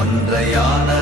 ஒன்றையான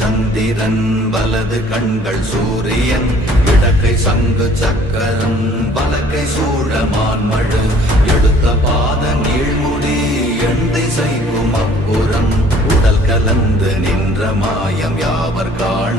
சந்திரன் வலது கண்கள் சூரியன் இடக்கை சங்கு சக்கரம் வலக்கை சூழமான் மழு. எடுத்த பாத நீழ்முடி எண் திசைக்கும் அப்புறம் உடல் கலந்து நின்ற மாயம் யாவர் காண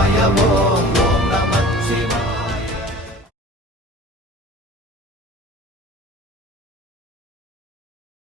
மாயவோ